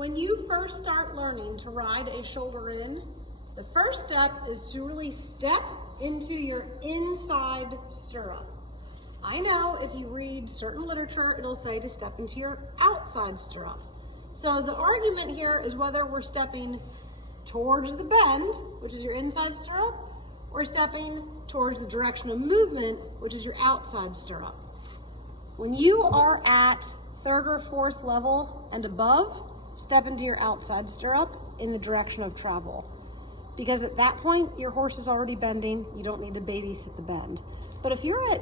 When you first start learning to ride a shoulder in, the first step is to really step into your inside stirrup. I know if you read certain literature, it'll say to step into your outside stirrup. So the argument here is whether we're stepping towards the bend, which is your inside stirrup, or stepping towards the direction of movement, which is your outside stirrup. When you are at third or fourth level and above, step into your outside stirrup in the direction of travel. Because at that point, your horse is already bending, you don't need to babysit the bend. But if you're at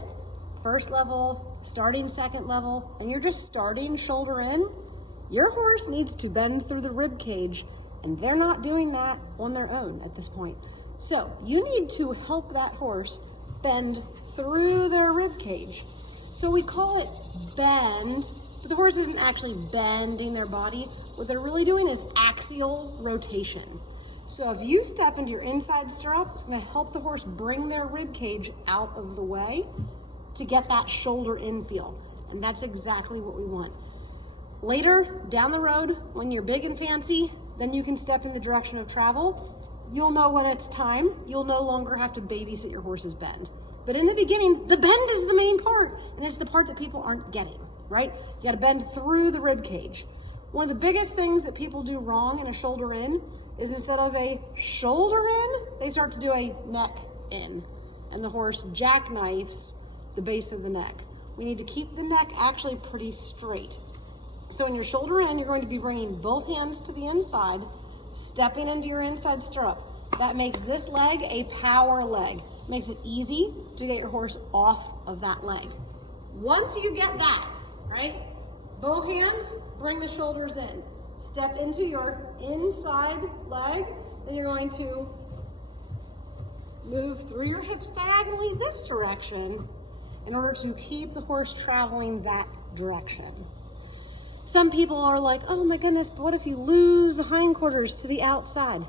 first level, starting second level, and you're just starting shoulder in, your horse needs to bend through the rib cage, and they're not doing that on their own at this point. So you need to help that horse bend through their rib cage. So we call it bend, but the horse isn't actually bending their body. What they're really doing is axial rotation. So if you step into your inside stirrup, it's going to help the horse bring their rib cage out of the way to get that shoulder in feel. And that's exactly what we want. Later, down the road, when you're big and fancy, then you can step in the direction of travel. You'll know when it's time. You'll no longer have to babysit your horse's bend. But in the beginning, the bend is the main part, and it's the part that people aren't getting, right? You got to bend through the rib cage. One of the biggest things that people do wrong in a shoulder in is instead of a shoulder in, they start to do a neck in, and the horse jackknifes the base of the neck. We need to keep the neck actually pretty straight. So in your shoulder in, you're going to be bringing both hands to the inside, stepping into your inside stirrup. That makes this leg a power leg. Makes it easy to get your horse off of that leg. Once you get that, right? Both hands, bring the shoulders in. Step into your inside leg, then you're going to move through your hips diagonally this direction in order to keep the horse traveling that direction. Some people are like, oh my goodness, but what if you lose the hindquarters to the outside?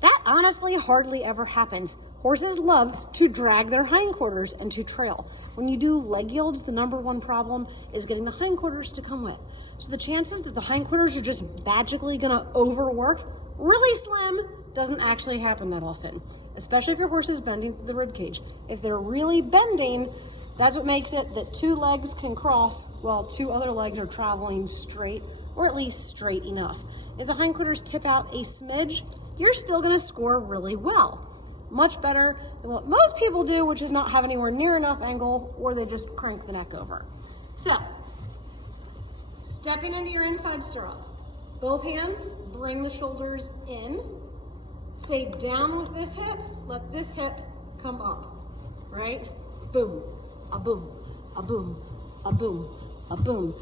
That honestly hardly ever happens. Horses love to drag their hindquarters and to trail. When you do leg yields, the number one problem is getting the hindquarters to come with. So the chances that the hindquarters are just magically gonna overwork, really slim, doesn't actually happen that often, especially if your horse is bending through the rib cage. If they're really bending, that's what makes it that two legs can cross while two other legs are traveling straight, or at least straight enough. If the hindquarters tip out a smidge, you're still gonna score really well. Much better than what most people do, which is not have anywhere near enough angle, or they just crank the neck over. So, stepping into your inside stirrup. Both hands, bring the shoulders in. Stay down with this hip, let this hip come up, right? Boom, a boom, a boom, a boom, a boom.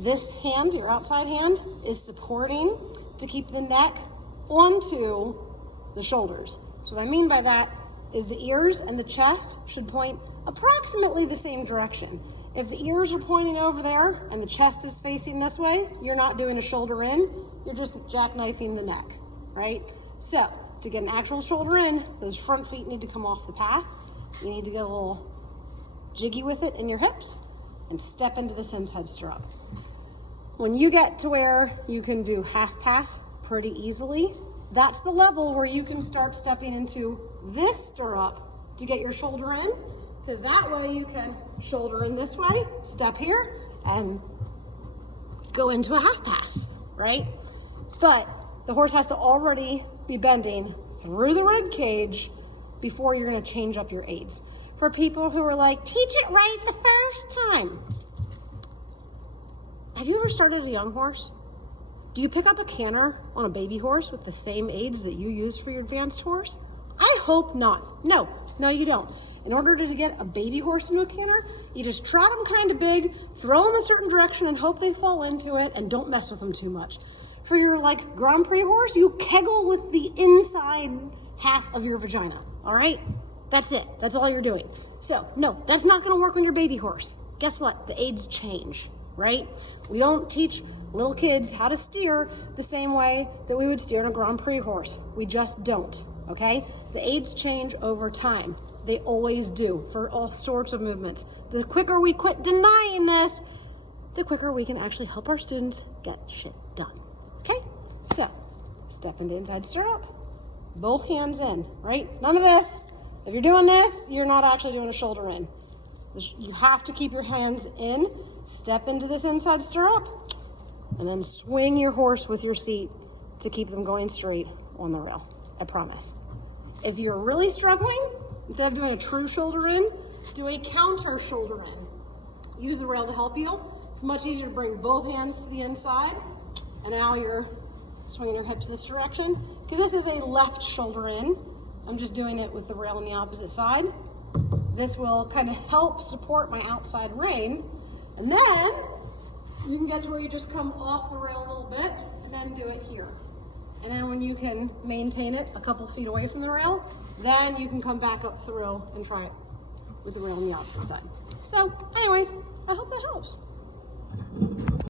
This hand, your outside hand, is supporting to keep the neck onto the shoulders. So what I mean by that is the ears and the chest should point approximately the same direction. If the ears are pointing over there and the chest is facing this way, you're not doing a shoulder in, you're just jackknifing the neck, right? So to get an actual shoulder in, those front feet need to come off the path. You need to get a little jiggy with it in your hips and step into this inside stirrup. When you get to where you can do half pass pretty easily, that's the level where you can start stepping into this stirrup to get your shoulder in, because that way you can shoulder in this way, step here, and go into a half pass, right? But the horse has to already be bending through the rib cage before you're going to change up your aids. For people who are like, teach it right the first time. Have you ever started a young horse? Do you pick up a canter on a baby horse with the same aids that you use for your advanced horse? I hope not. No, you don't. In order to get a baby horse into a canter, you just trot them kind of big, throw them a certain direction and hope they fall into it, and don't mess with them too much. For your Grand Prix horse, you kegel with the inside half of your vagina, all right? That's it. That's all you're doing. So, no, that's not gonna work on your baby horse. Guess what? The aids change, right? We don't teach little kids how to steer the same way that we would steer in a Grand Prix horse. We just don't, okay? The aids change over time. They always do for all sorts of movements. The quicker we quit denying this, the quicker we can actually help our students get shit done, okay? step into inside stirrup. Both hands in, right? None of this. If you're doing this, you're not actually doing a shoulder in. You have to keep your hands in, step into this inside stirrup, and then swing your horse with your seat to keep them going straight on the rail. I promise. If you're really struggling, instead of doing a true shoulder in, do a counter shoulder in. Use the rail to help you. It's much easier to bring both hands to the inside, and now you're swinging your hips this direction. Because this is a left shoulder in, I'm just doing it with the rail on the opposite side. This will kind of help support my outside rein, and then you can get to where you just come off the rail a little bit, and then do it here. And then when you can maintain it a couple feet away from the rail, then you can come back up through and try it with the rail on the opposite side. So anyways, I hope that helps.